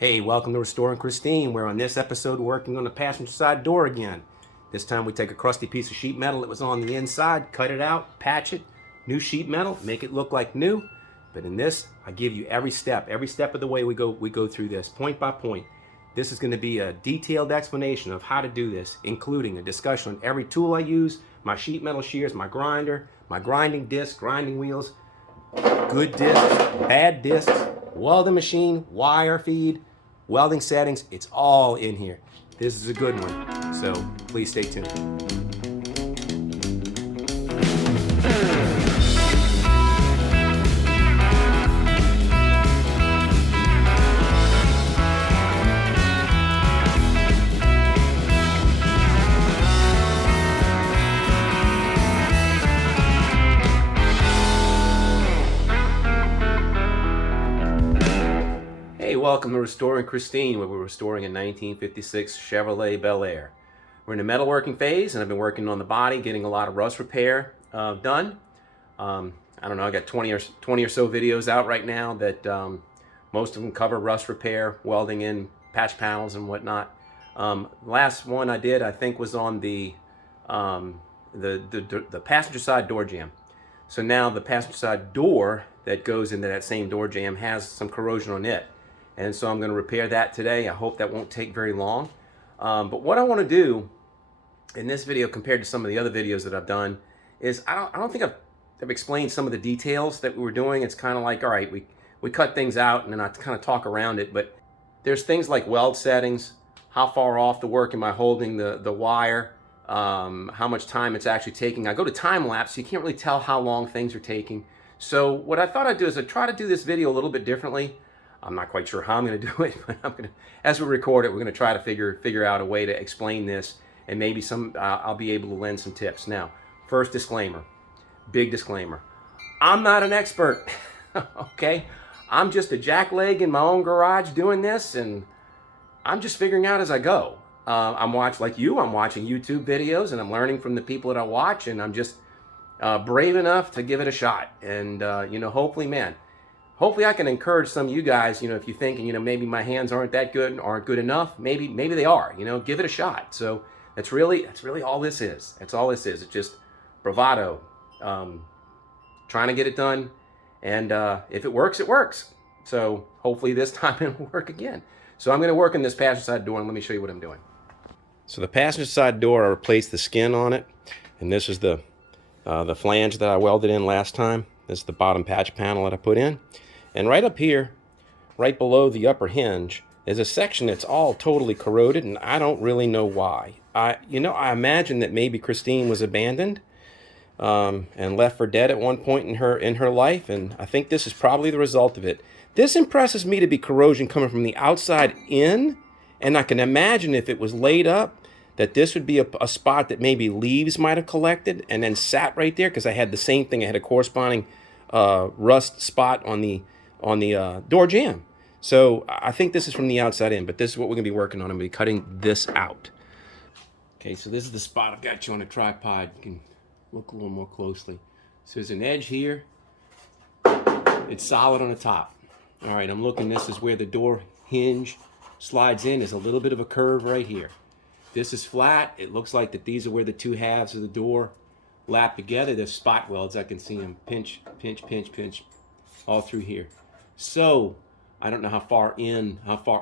Hey, welcome to Restoring Christine. We're on this episode working on the passenger side door again. This time we take a crusty piece of sheet metal that was on the inside, cut it out, patch it, new sheet metal, make it look like new. But in this, I give you every step of the way we go through this, point by point. This is going to be a detailed explanation of how to do this, including a discussion on every tool I use, my sheet metal shears, my grinder, my grinding discs, grinding wheels, good discs, bad discs, welding machine, wire feed, welding settings. It's all in here. This is a good one, so please stay tuned. Hey, welcome to Restoring Christine, where we're restoring a 1956 Chevrolet Bel Air. We're in the metalworking phase, and I've been working on the body, getting a lot of rust repair done. I don't know, I got 20 or so videos out right now that most of them cover rust repair, welding in patch panels and whatnot. Last one I did, I think, was on the passenger side door jamb. So now the passenger side door that goes into that same door jamb has some corrosion on it. And so I'm going to repair that today. I hope that won't take very long. But what I want to do in this video, compared to some of the other videos that I've done, is I don't think I've explained some of the details that we were doing. It's kind of like, all right, we cut things out and then I kind of talk around it. But there's things like weld settings, how far off the work am I holding the wire, how much time it's actually taking. I go to time lapse, so you can't really tell how long things are taking. So what I thought I'd do is I'd try to do this video a little bit differently. I'm not quite sure how I'm going to do it, but as we record it, we're going to try to figure out a way to explain this, and maybe I'll be able to lend some tips. Now, first disclaimer, big disclaimer. I'm not an expert, okay? I'm just a jackleg in my own garage doing this, and I'm just figuring out as I go. I'm watching YouTube videos, and I'm learning from the people that I watch, and I'm just brave enough to give it a shot. And, hopefully I can encourage some of you guys, if you're thinking, maybe my hands aren't that good, aren't good enough, maybe they are, give it a shot. So that's really all this is. That's all this is. It's just bravado, trying to get it done. And if it works, it works. So hopefully this time it'll work again. So I'm going to work on this passenger side door, and let me show you what I'm doing. So the passenger side door, I replaced the skin on it. And this is the flange that I welded in last time. This is the bottom patch panel that I put in. And right up here, right below the upper hinge, is a section that's all totally corroded, and I don't really know why. I imagine that maybe Christine was abandoned and left for dead at one point in her life, and I think this is probably the result of it. This impresses me to be corrosion coming from the outside in, and I can imagine if it was laid up, that this would be a spot that maybe leaves might have collected and then sat right there, because I had the same thing. I had a corresponding rust spot on the door jamb. So I think this is from the outside in, but this is what we're going to be working on. I'm going to be cutting this out. Okay, so this is the spot. I've got you on a tripod. You can look a little more closely. So there's an edge here. It's solid on the top. All right, I'm looking. This is where the door hinge slides in. There's a little bit of a curve right here. This is flat. It looks like that these are where the two halves of the door lap together. There's spot welds. I can see them pinch, pinch, pinch, pinch all through here. So I don't know how far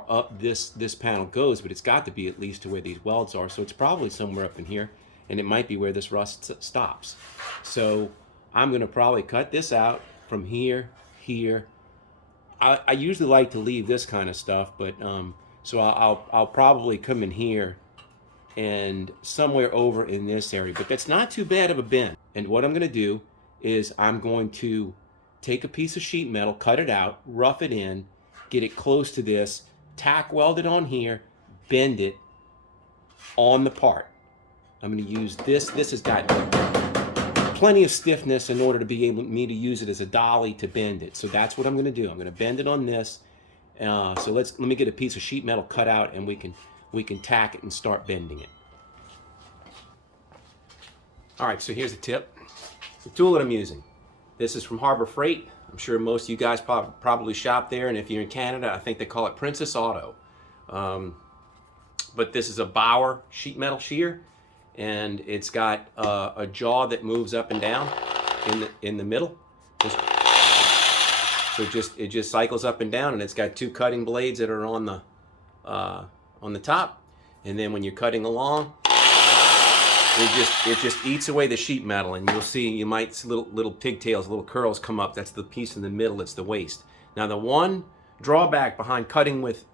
up this panel goes, but it's got to be at least to where these welds are. So it's probably somewhere up in here, and it might be where this rust stops. So I'm going to probably cut this out from here. I usually like to leave this kind of stuff, but so I'll probably come in here and somewhere over in this area, but that's not too bad of a bend. And what I'm going to do is I'm going to take a piece of sheet metal, cut it out, rough it in, get it close to this, tack weld it on here, bend it on the part. I'm going to use this. This has got plenty of stiffness in order to be able to use it as a dolly to bend it. So that's what I'm going to do. I'm going to bend it on this. So let me get a piece of sheet metal cut out, and we can tack it and start bending it. All right, so here's the tip. The tool that I'm using. This is from Harbor Freight. I'm sure most of you guys probably shop there, and if you're in Canada, I think they call it Princess Auto. But this is a Bauer sheet metal shear, and it's got a jaw that moves up and down in the middle. So it just cycles up and down, and it's got two cutting blades that are on the top, and then when you're cutting along, it just eats away the sheet metal, and you might see little pigtails, little curls come up. That's the piece in the middle. It's the waste. Now the one drawback behind cutting with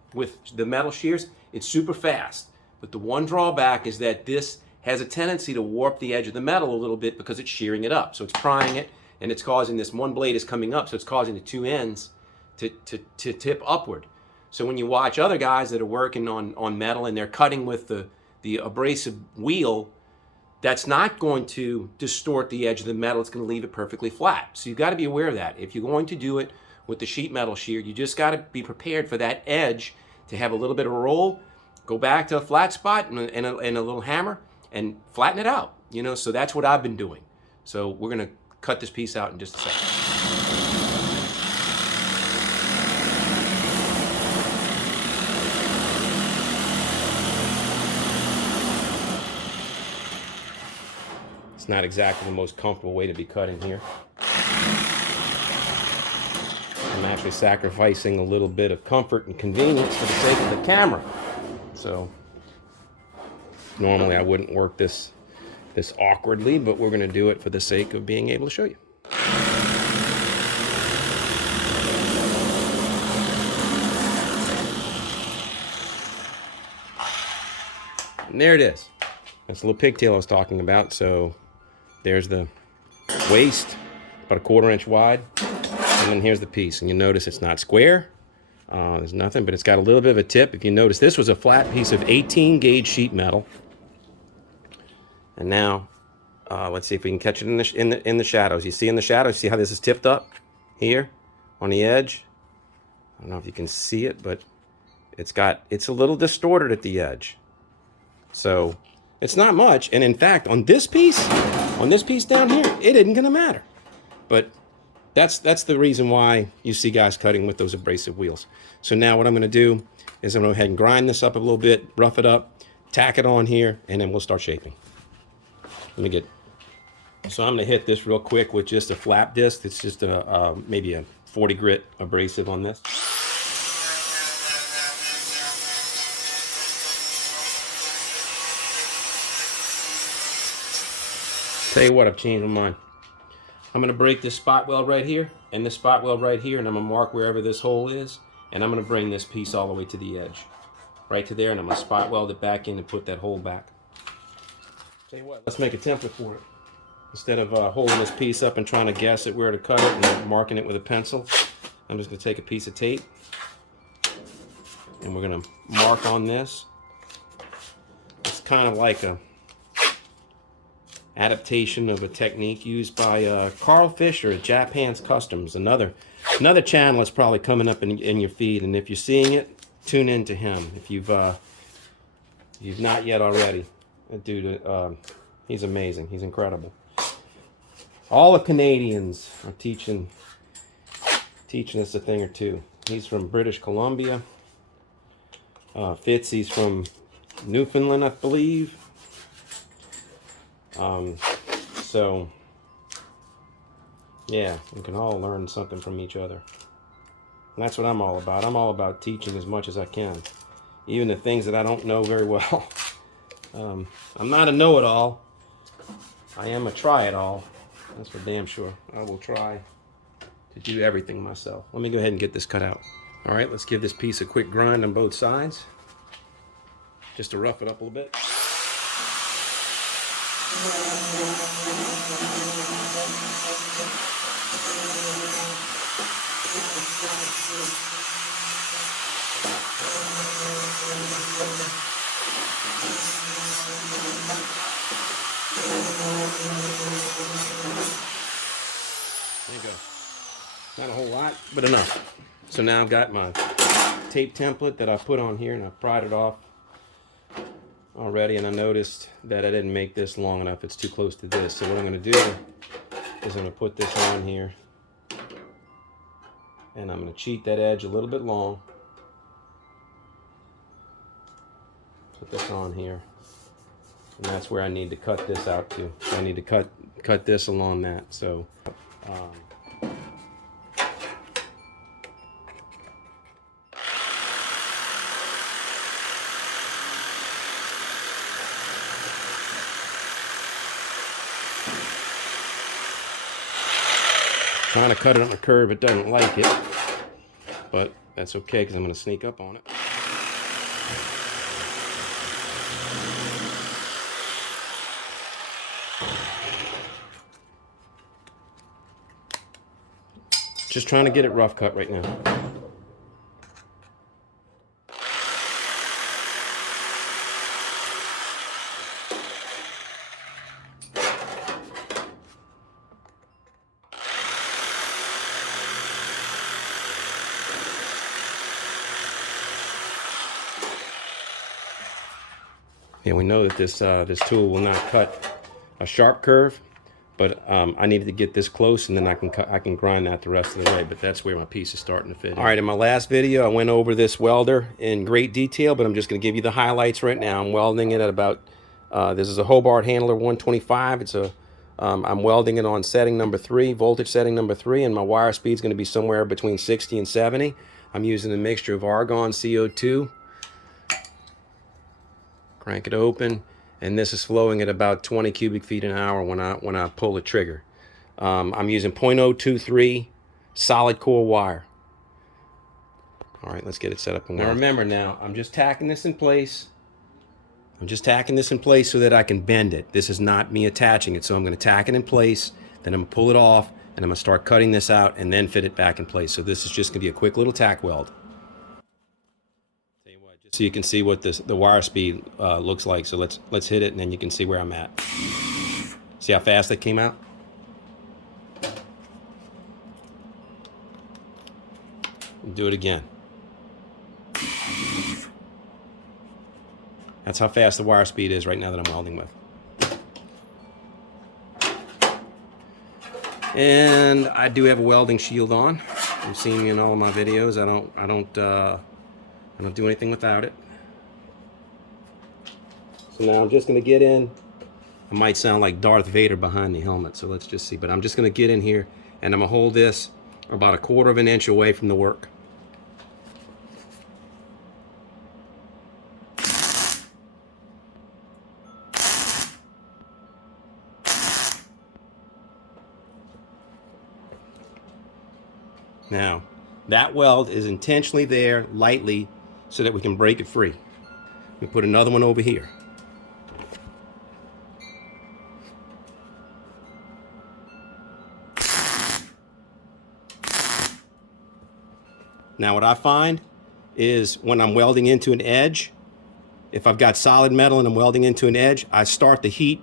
the metal shears, it's super fast, but the one drawback is that this has a tendency to warp the edge of the metal a little bit because it's shearing it up. So it's prying it, and it's causing this one blade is coming up, so it's causing the two ends to tip upward. So when you watch other guys that are working on metal and they're cutting with the abrasive wheel, that's not going to distort the edge of the metal. It's going to leave it perfectly flat. So you've got to be aware of that. If you're going to do it with the sheet metal shear, you just got to be prepared for that edge to have a little bit of a roll. Go back to a flat spot and a little hammer and flatten it out. So that's what I've been doing. So we're going to cut this piece out in just a second. It's not exactly the most comfortable way to be cutting here. I'm actually sacrificing a little bit of comfort and convenience for the sake of the camera. So normally I wouldn't work this awkwardly, but we're going to do it for the sake of being able to show you. And there it is. That's the little pigtail I was talking about. So there's the waist, about 1/4 inch wide, and then here's the piece. And you notice it's not square. There's nothing, but it's got a little bit of a tip. If you notice, this was a flat piece of 18 gauge sheet metal. And now, let's see if we can catch it in the shadows. You see in the shadows, see how this is tipped up here on the edge? I don't know if you can see it, but it's a little distorted at the edge. So it's not much, and in fact, on this piece down here, it isn't gonna matter. But that's the reason why you see guys cutting with those abrasive wheels. So now what I'm gonna do is I'm gonna go ahead and grind this up a little bit, rough it up, tack it on here, and then we'll start shaping. So I'm gonna hit this real quick with just a flap disc. It's just maybe a 40 grit abrasive on this. Tell you what, I've changed my mind. I'm gonna break this spot weld right here and this spot weld right here, and I'm gonna mark wherever this hole is, and I'm gonna bring this piece all the way to the edge, right to there, and I'm gonna spot weld it back in and put that hole back. Tell you what, let's make a template for it. Instead of holding this piece up and trying to guess at where to cut it and marking it with a pencil, I'm just gonna take a piece of tape and we're gonna mark on this. It's kind of like a adaptation of a technique used by Karl Fisher at Japhands Customs, another channel that's probably coming up in your feed, and if you're seeing it, tune in to him. If you've not yet already, that dude, he's amazing. He's incredible. All the Canadians are teaching us a thing or two. He's from British Columbia. Fitzee's from Newfoundland, I believe. So yeah, we can all learn something from each other. And that's what I'm all about. I'm all about teaching as much as I can, even the things that I don't know very well. I'm not a know-it-all. I am a try-it-all. That's for damn sure. I will try to do everything myself. Let me go ahead and get this cut out. All right, let's give this piece a quick grind on both sides, just to rough it up a little bit. There you go. Not a whole lot, but enough. So now I've got my tape template that I put on here, and I've pried it off already, and I noticed that I didn't make this long enough. It's too close to this. So what I'm going to do is I'm going to put this on here And I'm going to cheat that edge a little bit long. Put this on here. And that's where I need to cut this out to. So I need to cut this along that. So trying to cut it on the curve, it doesn't like it, but that's okay because I'm going to sneak up on it. Just trying to get it rough cut right now. Yeah, we know that this tool will not cut a sharp curve, but I needed to get this close, and then I can grind that the rest of the way. But that's where my piece is starting to fit. All right, in my last video, I went over this welder in great detail, but I'm just going to give you the highlights right now. I'm welding it at about this is a Hobart Handler 125. It's a I'm welding it on setting number 3, voltage setting number 3, and my wire speed is going to be somewhere between 60 and 70. I'm using a mixture of argon, CO2. Crank it open, and this is flowing at about 20 cubic feet an hour when I pull the trigger. I'm using 0.023 solid core wire. All right, let's get it set up. Now remember, I'm just tacking this in place. I'm just tacking this in place so that I can bend it. This is not me attaching it, so I'm going to tack it in place, then I'm going to pull it off, and I'm going to start cutting this out and then fit it back in place. So this is just going to be a quick little tack weld. So you can see what the wire speed looks like. So let's hit it, and then you can see where I'm at. See how fast that came out? Do it again. That's how fast the wire speed is right now that I'm welding with. And I do have a welding shield on. You've seen me in all of my videos. I don't do anything without it. So now I'm just going to get in. I might sound like Darth Vader behind the helmet, so let's just see. But I'm just going to get in here, and I'm going to hold this about 1/4 of an inch away from the work. Now, that weld is intentionally there lightly so that we can break it free. We put another one over here. Now what I find is when I'm welding into an edge, if I've got solid metal and I'm welding into an edge, I start the heat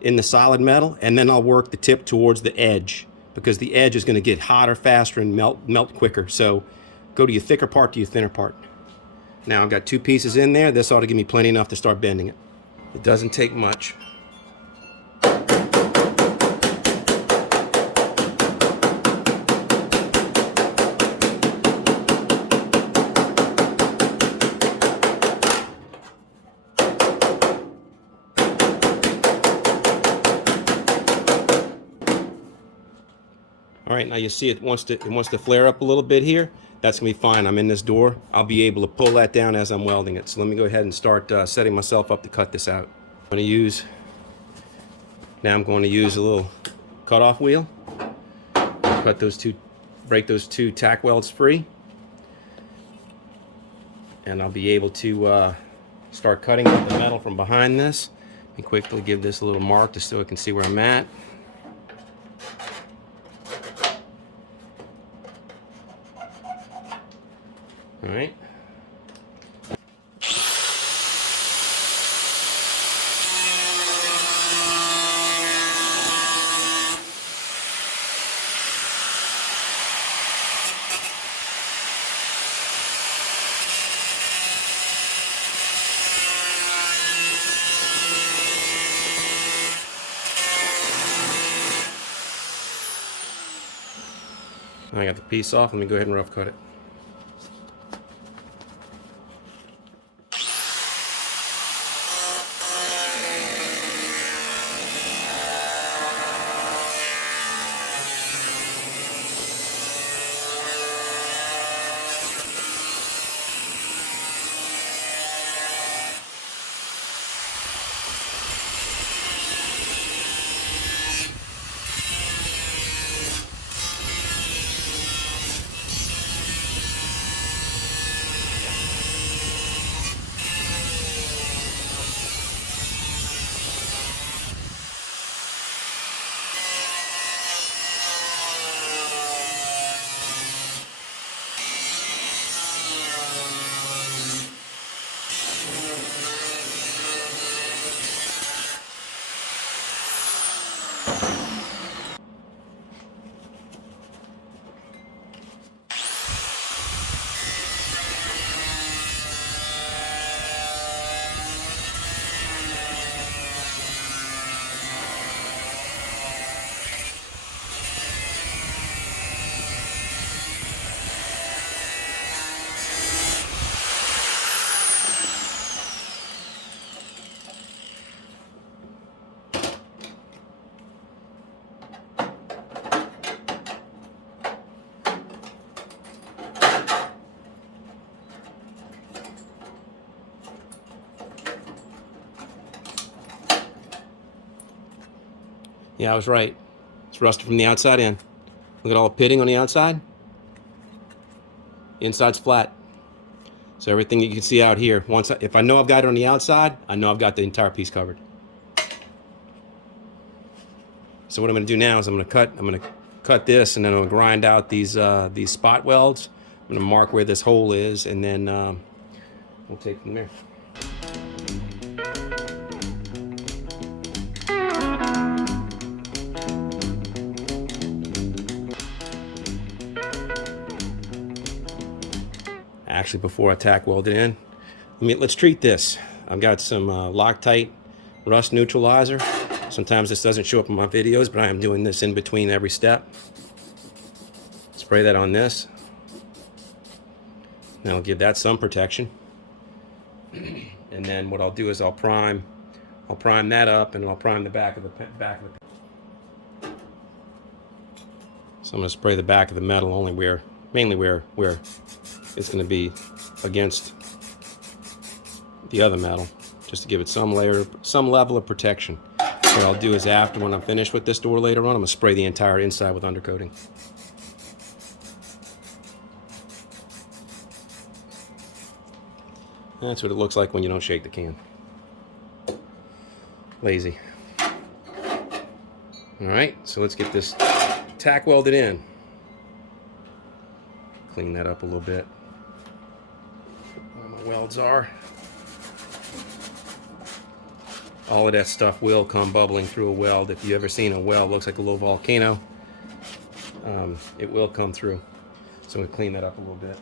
in the solid metal, and then I'll work the tip towards the edge, because the edge is going to get hotter faster and melt quicker. So go to your thicker part to your thinner part. Now I've got 2 pieces in there. This ought to give me plenty enough to start bending it. It doesn't take much. All right, now you see it wants to flare up a little bit here. That's gonna be fine. I'm in this door. I'll be able to pull that down as I'm welding it. So let me go ahead and start setting myself up to cut this out. I'm going to use a little cutoff wheel. Break those 2 tack welds free, and I'll be able to start cutting out the metal from behind this. Let me quickly give this a little mark just so I can see where I'm at. All right. I got the piece off. Let me go ahead and rough cut it. Yeah, I was right. It's rusted from the outside in. Look at all the pitting on the outside. The inside's flat. So everything you can see out here, if I know I've got it on the outside, I know I've got the entire piece covered. So what I'm going to do now is I'm going to cut this, and then I'm going to grind out these spot welds. I'm going to mark where this hole is, and then we'll take it from there. Actually, before I tack weld it in, let's treat this. I've got some Loctite rust neutralizer. Sometimes this doesn't show up in my videos, but I am doing this in between every step. Spray that on this. That'll give that some protection. And then what I'll do is I'll prime that up, and I'll prime the back of the So I'm going to spray the back of the metal mainly where it's going to be against the other metal, just to give it some level of protection. What I'll do is when I'm finished with this door later on, I'm going to spray the entire inside with undercoating. That's what it looks like when you don't shake the can. Lazy. Alright, so let's get this tack welded in. Clean that up a little bit. Where my welds are. All of that stuff will come bubbling through a weld. If you've ever seen a weld, it looks like a little volcano. It will come through. So we clean that up a little bit.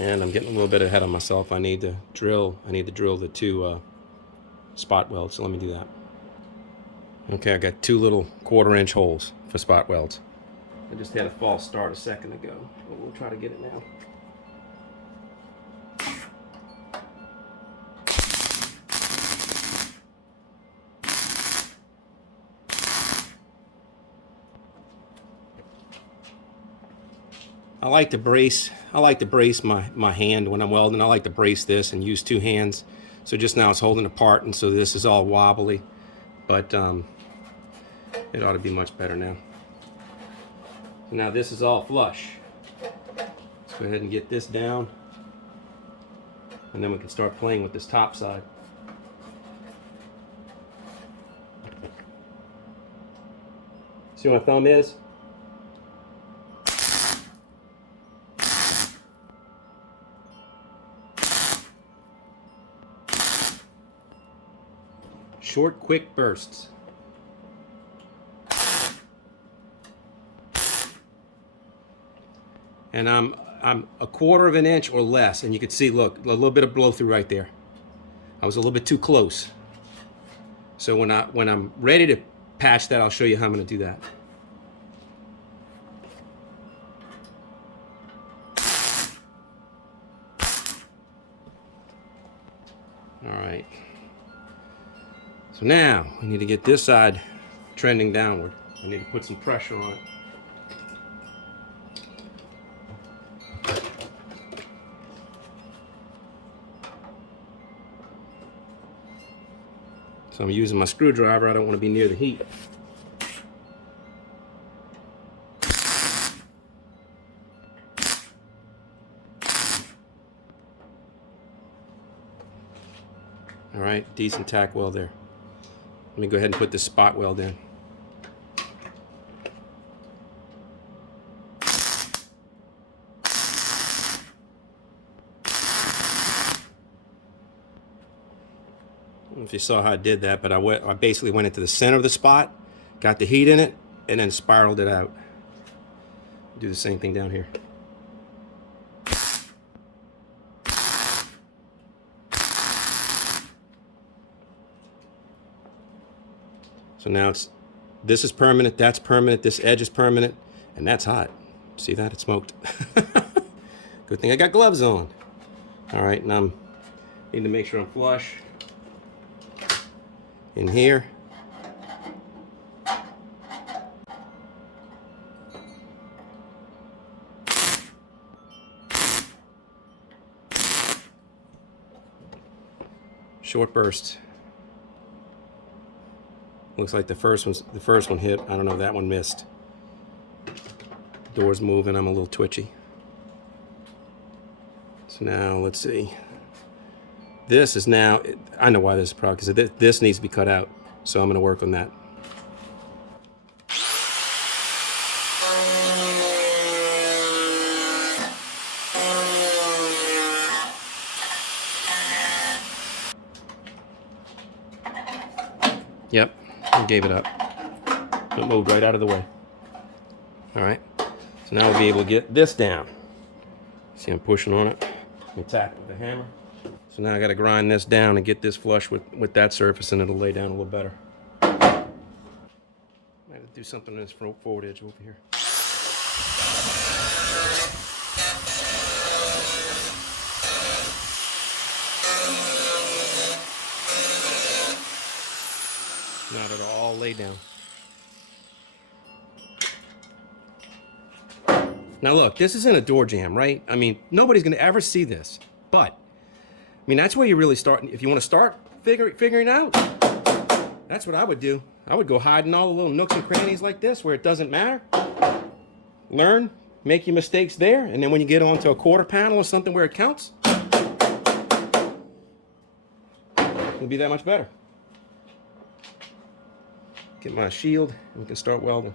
And I'm getting a little bit ahead of myself. I need to drill the two spot welds, so let me do that. Okay, I got two little 1/4-inch holes for spot welds. I just had a false start a second ago, but we'll try to get it now. I like to brace my hand when I'm welding. I like to brace this and use two hands. So just now it's holding apart, and so this is all wobbly, but it ought to be much better now. So now this is all flush. Let's go ahead and get this down, and then we can start playing with this top side. See where my thumb is? Short, quick bursts. And I'm a quarter of an inch or less, and you can see, look, a little bit of blow through right there. I was a little bit too close. So when I'm ready to patch that, I'll show you how I'm going to do that. All right. So now we need to get this side trending downward. I need to put some pressure on it. So I'm using my screwdriver. I don't want to be near the heat. All right, decent tack weld there. Let me go ahead and put this spot weld in. I don't know if you saw how I did that, but I basically went into the center of the spot, got the heat in it, and then spiraled it out. Do the same thing down here. So now this is permanent, that's permanent, this edge is permanent, and that's hot. See that? It smoked. Good thing I got gloves on. All right, and I need to make sure I'm flush in here. Short burst. Looks like the first one hit. I don't know, that one missed. Door's moving, I'm a little twitchy. So now let's see. This is now, I know why this is a problem, because this needs to be cut out. So I'm going to work on that. Yep, I gave it up. It moved right out of the way. All right, so now we'll be able to get this down. See, I'm pushing on it. Let me tap it with the hammer. So now I got to grind this down and get this flush with that surface, and it'll lay down a little better. I might have to do something on this forward edge over here. Now it'll all lay down. Now look, this isn't a door jamb, right? I mean, nobody's gonna ever see this, but I mean, that's where you really start. If you want to start figuring out, that's what I would do. I would go hide in all the little nooks and crannies like this where it doesn't matter. Learn, make your mistakes there, and then when you get onto a quarter panel or something where it counts, it'll be that much better. Get my shield and we can start welding.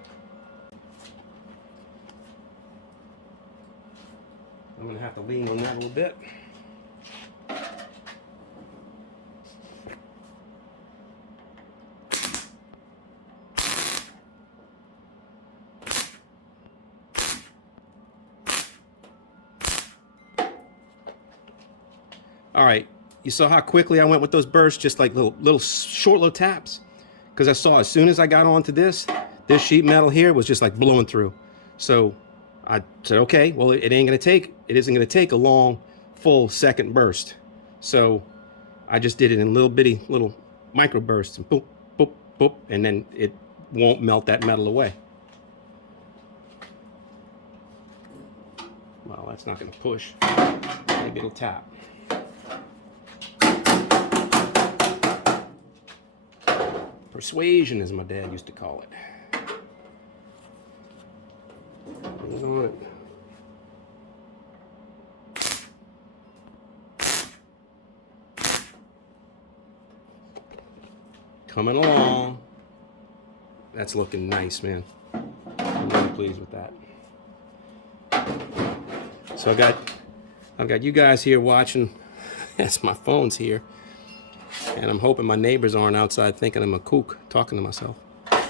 I'm gonna have to lean on that a little bit. All right, you saw how quickly I went with those bursts, just like little short little taps. Because I saw as soon as I got onto this sheet metal here was just like blowing through. So I said, okay, well, it isn't gonna take a long, full second burst. So I just did it in little micro bursts, and boop, boop, boop, and then it won't melt that metal away. Well, that's not gonna push. Maybe it'll tap. Persuasion, as my dad used to call it. On it. Coming along. That's looking nice, man. I'm really pleased with that. So I've got you guys here watching as my phone's here. And I'm hoping my neighbors aren't outside thinking I'm a kook talking to myself. I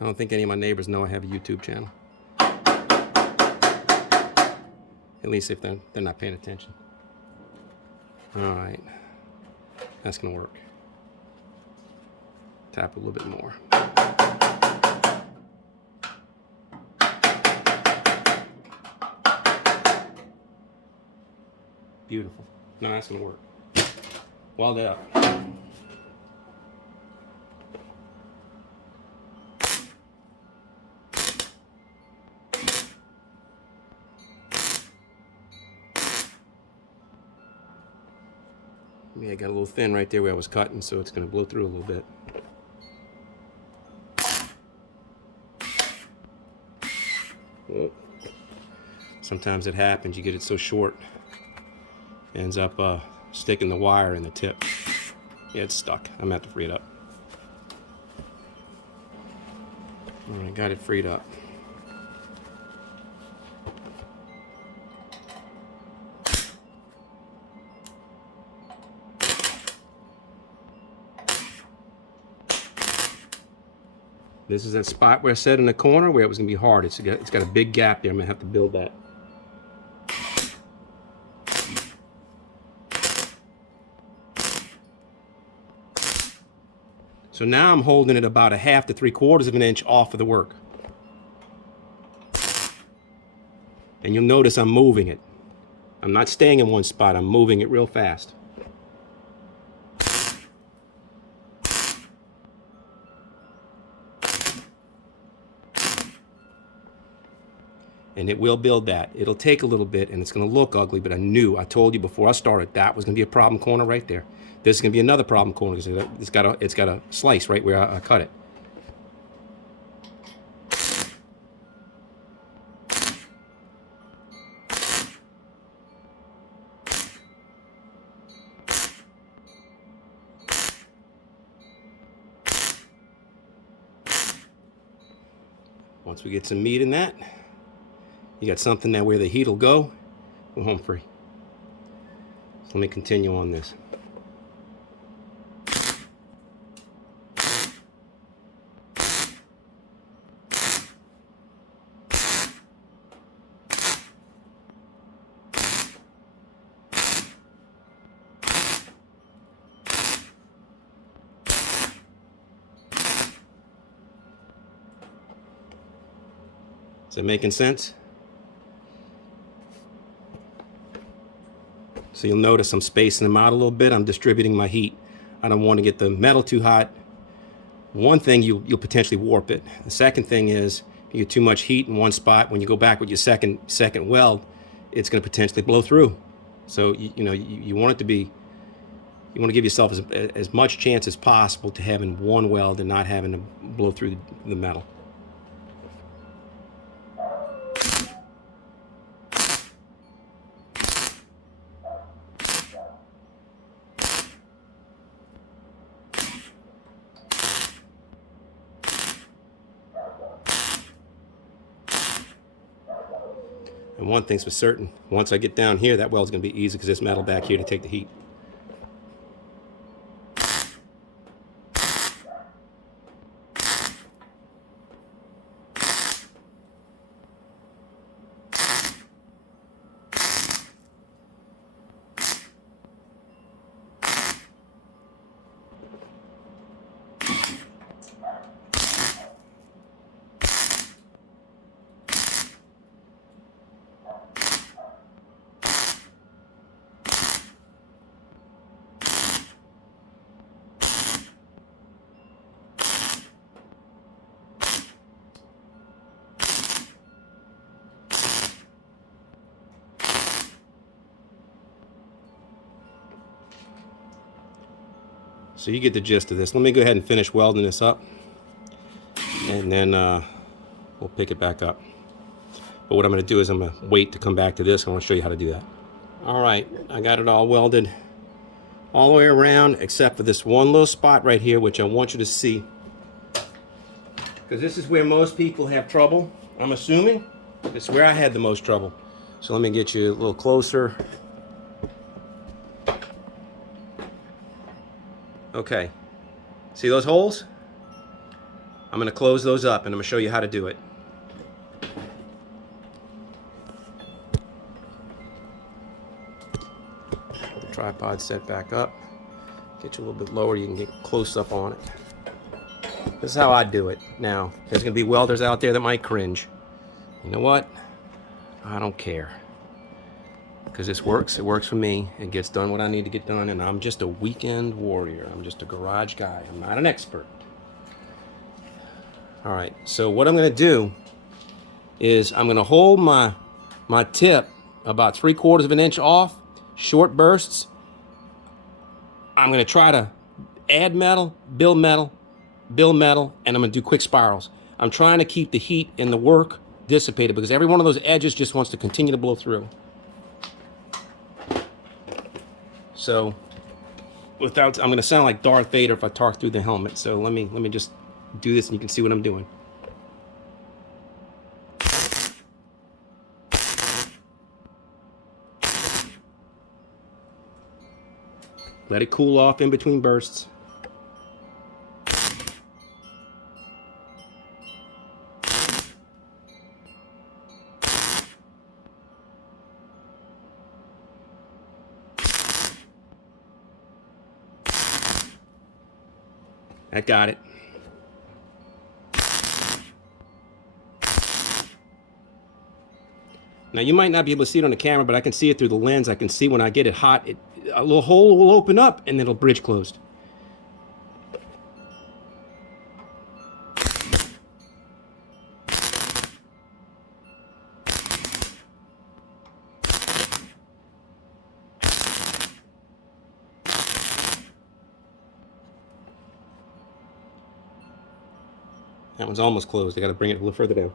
don't think any of my neighbors know I have a YouTube channel. At least if they're not paying attention. All right, that's gonna work. Tap a little bit more. Beautiful. No, that's gonna work. Weld it up. Yeah, I got a little thin right there where I was cutting, so it's going to blow through a little bit. Oh. Sometimes it happens, you get it so short, it ends up sticking the wire in the tip. Yeah, it's stuck. I'm going to have to free it up. All right, got it freed up. This is that spot where I said in the corner where it was going to be hard. It's got a big gap there. I'm going to have to build that. So now I'm holding it about 1/2 to 3/4 of an inch off of the work. And you'll notice I'm moving it. I'm not staying in one spot. I'm moving it real fast. And it will build that. It'll take a little bit and it's going to look ugly, but I told you before I started, that was going to be a problem corner right there. This is going to be another problem corner because it's got a slice right where I cut it. Once we get some meat in that, you got something that where the heat will go, we're home free. So let me continue on this. Is it making sense? So you'll notice I'm spacing them out a little bit. I'm distributing my heat. I don't want to get the metal too hot. One thing, you'll potentially warp it. The second thing is, if you get too much heat in one spot, when you go back with your second weld, it's going to potentially blow through. So you want it to be, you want to give yourself as much chance as possible to having one weld and not having to blow through the metal. And one thing's for certain, once I get down here, that weld's going to be easy because there's metal back here to take the heat. So you get the gist of this. Let me go ahead and finish welding this up, and then we'll pick it back up. But what I'm going to do is I'm going to wait to come back to this. I want to show you how to do that. All right, I got it all welded all the way around except for this one little spot right here, which I want you to see, because this is where most people have trouble. I'm assuming this is where I had the most trouble. So let me get you a little closer. Okay, see those holes? I'm going to close those up and I'm going to show you how to do it. Tripod set back up. Get you a little bit lower, you can get close up on it. This is how I do it. Now, there's going to be welders out there that might cringe. You know what? I don't care. Because this works. It works for me. It gets done what I need to get done, and I'm just a weekend warrior. I'm just a garage guy. I'm not an expert. All right, so what I'm going to do is I'm going to hold my tip about 3/4 of an inch off, short bursts. I'm going to try to add metal, build metal, and I'm going to do quick spirals. I'm trying to keep the heat and the work dissipated because every one of those edges just wants to continue to blow through. So, I'm going to sound like Darth Vader if I talk through the helmet. So let me just do this and you can see what I'm doing. Let it cool off in between bursts. I got it. Now you might not be able to see it on the camera, but I can see it through the lens. I can see when I get it hot, a little hole will open up and it'll bridge closed. That one's almost closed. I got to bring it a little further down.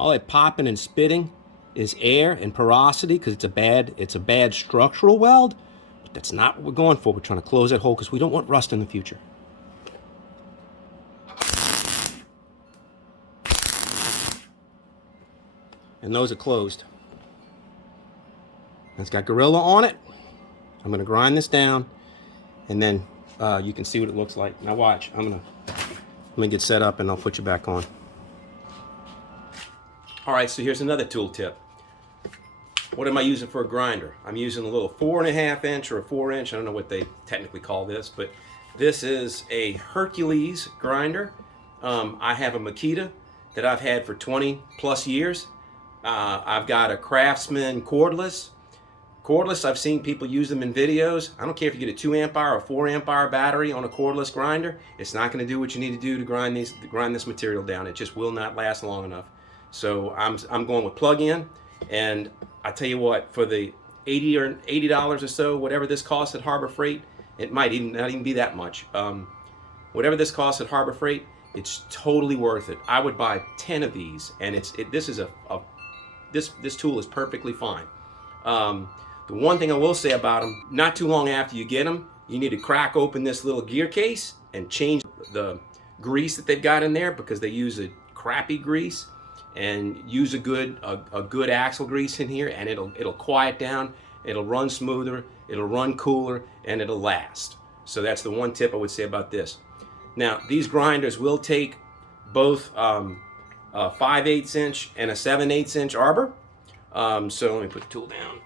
All that popping and spitting is air and porosity because it's a bad structural weld. But that's not what we're going for. We're trying to close that hole because we don't want rust in the future. And those are closed. It's got Gorilla on it. I'm going to grind this down, and then you can see what it looks like. Now watch. Let me get set up, and I'll put you back on. All right, so here's another tool tip. What am I using for a grinder? I'm using a little 4.5 inch or a 4 inch. I don't know what they technically call this, but this is a Hercules grinder. I have a Makita that I've had for 20 plus years. I've got a Craftsman cordless. I've seen people use them in videos. I don't care if you get a 2 amp hour or 4 amp hour battery on a cordless grinder. It's not going to do what you need to do to grind this material down. It just will not last long enough. So I'm going with plug-in, and I tell you what, for the $80 or so, whatever this costs at Harbor Freight, it might not even be that much. Whatever this costs at Harbor Freight, it's totally worth it. I would buy 10 of these, and this tool is perfectly fine. The one thing I will say about them, not too long after you get them, you need to crack open this little gear case and change the grease that they've got in there because they use a crappy grease, and use a good axle grease in here, and it'll quiet down, it'll run smoother, it'll run cooler, and it'll last. So that's the one tip I would say about this. Now these grinders will take both a 5/8 inch and a 7/8 inch arbor. So let me put the tool down.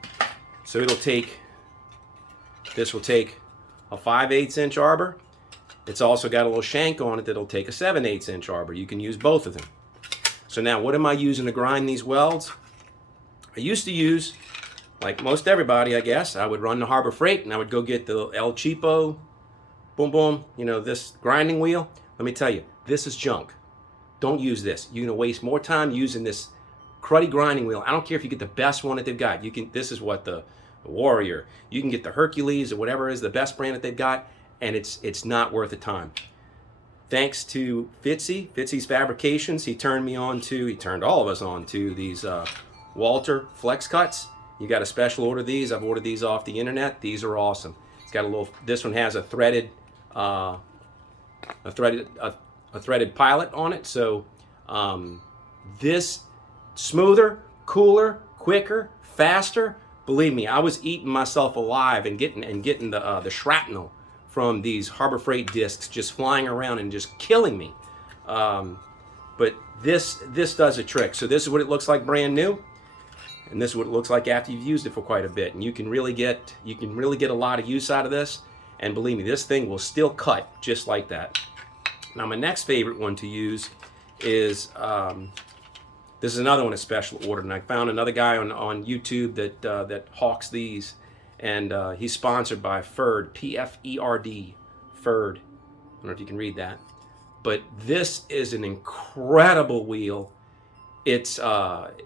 So this will take a 5/8 inch arbor. It's also got a little shank on it that'll take a 7/8 inch arbor. You can use both of them. So now what am I using to grind these welds? I used to use, like most everybody I guess, I would run the Harbor Freight and I would go get the El Cheapo, boom boom, this grinding wheel. Let me tell you, this is junk. Don't use this. You're gonna waste more time using this cruddy grinding wheel. I don't care if you get the best one that they've got. This is what the Warrior. You can get the Hercules or whatever is the best brand that they've got, and it's not worth the time. Thanks to Fitzee's Fabrications, he turned all of us on to these Walter flex cuts. You got a special order of these. I've ordered these off the internet. These are awesome. It's got this one has a threaded pilot on it. So this smoother, cooler, quicker, faster. Believe me, I was eating myself alive and getting the shrapnel from these Harbor Freight discs just flying around and just killing me. But this does a trick. So this is what it looks like brand new, and this is what it looks like after you've used it for quite a bit. And you can really get a lot of use out of this. And believe me, this thing will still cut just like that. Now my next favorite one to use is this is another one I special ordered, and I found another guy on YouTube that hawks these, and he's sponsored by Ferd, P-F-E-R-D, Ferd. I don't know if you can read that, but this is an incredible wheel. It's got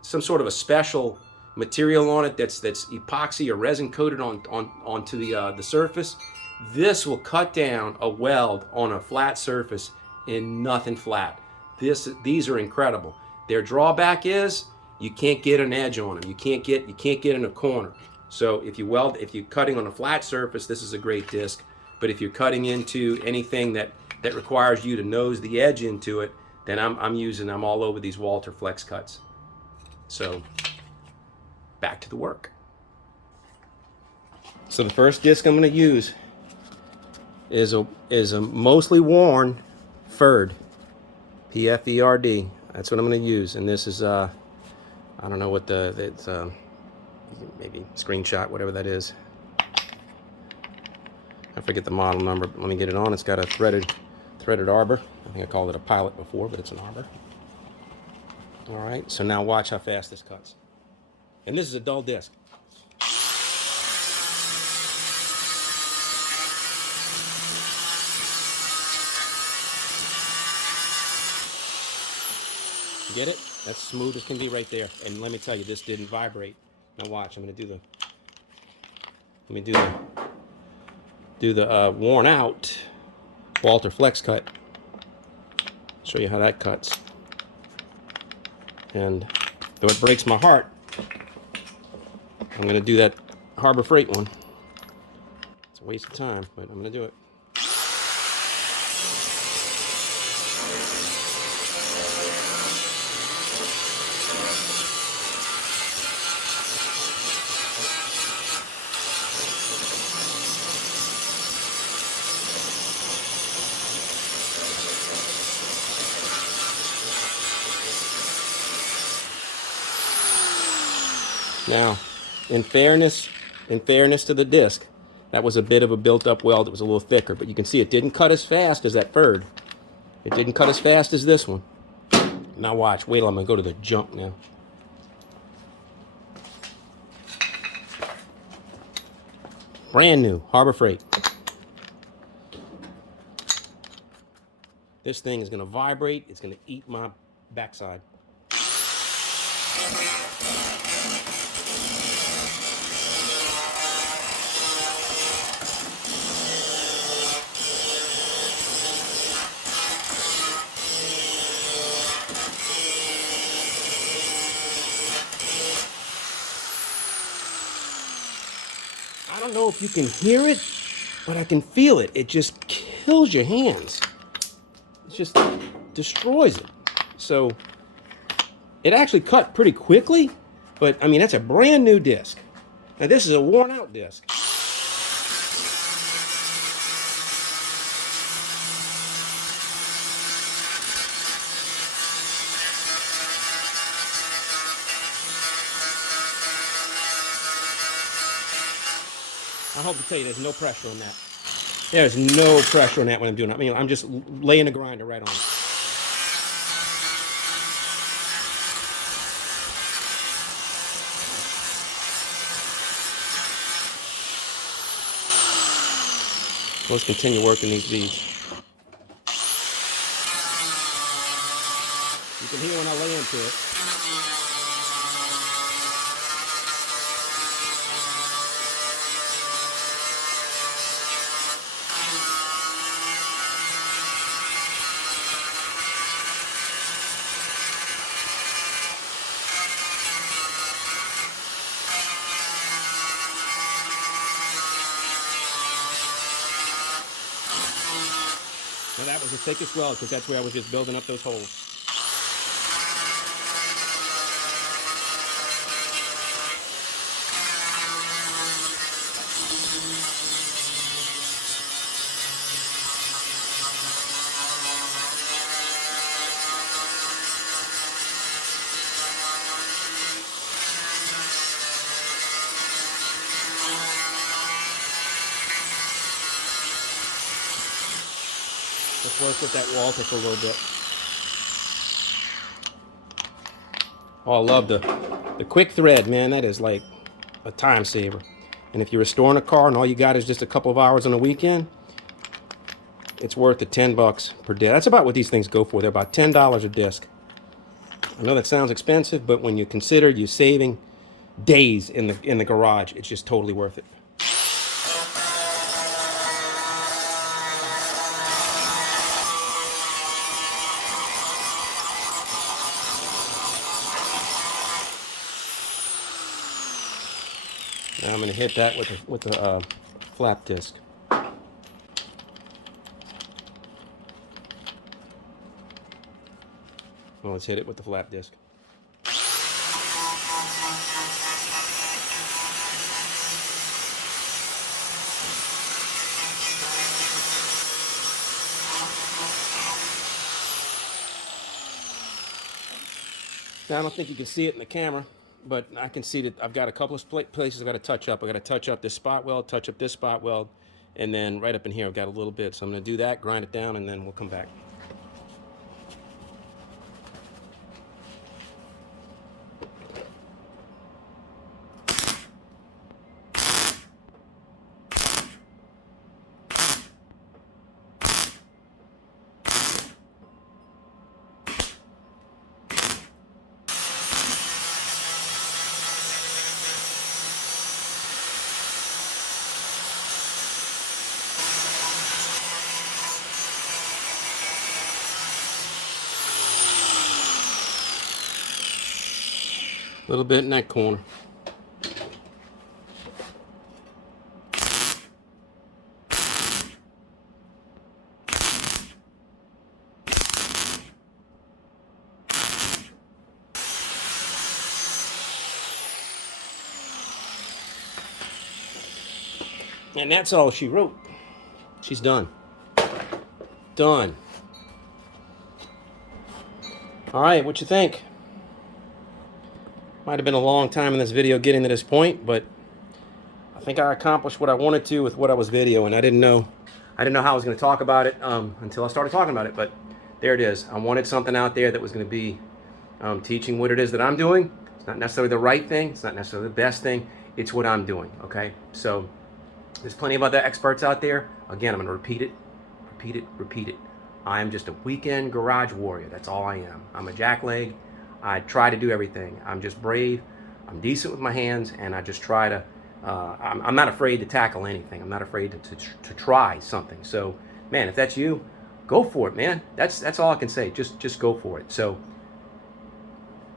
some sort of a special material on it that's epoxy or resin coated onto the surface. This will cut down a weld on a flat surface in nothing flat. These are incredible. Their drawback is you can't get an edge on them. You can't get in a corner. So if you're cutting on a flat surface, this is a great disc. But if you're cutting into anything that requires you to nose the edge into it, then I'm all over these Walter Flex cuts. So back to the work. So the first disc I'm going to use is a mostly worn Ferd, P-F-E-R-D. That's what I'm going to use, and this is I don't know what it's maybe screenshot, whatever that is. I forget the model number, but let me get it on. It's got a threaded arbor. I think I called it a pilot before, but it's an arbor. All right, so now watch how fast this cuts. And this is a dull disc. Get it? That's smooth as can be right there. And let me tell you, this didn't vibrate. Now watch, I'm going to do the worn out Walter Flex cut. Show you how that cuts. And though it breaks my heart, I'm going to do that Harbor Freight one. It's a waste of time, but I'm going to do it. Now, in fairness to the disc, that was a bit of a built-up weld. It was a little thicker, but you can see it didn't cut as fast as that Ferd. It didn't cut as fast as this one. Now watch. Wait till I'm going to go to the jump now. Brand new Harbor Freight. This thing is going to vibrate. It's going to eat my backside. I don't know if you can hear it, but I can feel it. It just kills your hands. It just destroys it. So it actually cut pretty quickly, but I mean, that's a brand new disc. Now this is a worn out disc. I hope to tell you there's no pressure on that. There's no pressure on that when I'm doing it. I mean, I'm just laying the grinder right on it. Let's continue working these beads. You can hear when I lay into it. Now that was the thickest weld because that's where I was just building up those holes. Let's work with that Walter for a little bit. Oh, I love the quick thread, man. That is like a time saver. And if you're restoring a car and all you got is just a couple of hours on the weekend, it's worth the $10 per disc. That's about what these things go for. They're about $10 a disc. I know that sounds expensive, but when you consider you're saving days in the garage, it's just totally worth it. Now I'm going to hit that with the flap disc. Well, let's hit it with the flap disc. Now, I don't think you can see it in the camera, but I can see that I've got a couple of places I've got to touch up. I've got to touch up this spot weld, touch up this spot weld, and then right up in here I've got a little bit. So I'm going to do that, grind it down, and then we'll come back. A little bit in that corner. And that's all she wrote. She's done. Done. All right, what you think? Might have been a long time in this video getting to this point, but I think I accomplished what I wanted to with what I was videoing. I didn't know how I was going to talk about it until I started talking about it, but there it is. I wanted something out there that was going to be teaching what it is that I'm doing. It's not necessarily the right thing. It's not necessarily the best thing. It's what I'm doing, okay? So there's plenty of other experts out there. Again, I'm going to repeat it, repeat it, repeat it. I am just a weekend garage warrior. That's all I am. I'm a jackleg. I try to do everything. I'm just brave. I'm decent with my hands, and I just try to. I'm not afraid to tackle anything. I'm not afraid to try something. So, man, if that's you, go for it, man. That's all I can say. Just go for it. So,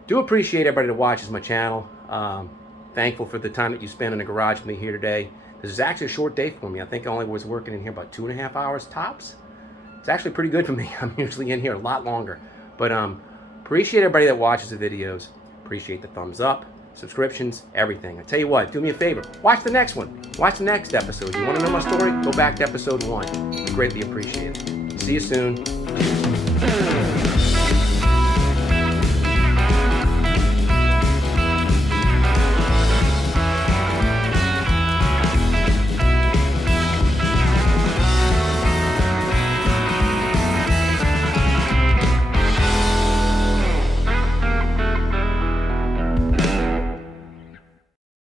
do appreciate everybody that watches my channel. Thankful for the time that you spent in the garage with me here today. This is actually a short day for me. I think I only was working in here about 2.5 hours tops. It's actually pretty good for me. I'm usually in here a lot longer, but appreciate everybody that watches the videos. Appreciate the thumbs up, subscriptions, everything. I tell you what, do me a favor. Watch the next one. Watch the next episode. You want to know my story? Go back to episode 1. I greatly appreciate it. See you soon.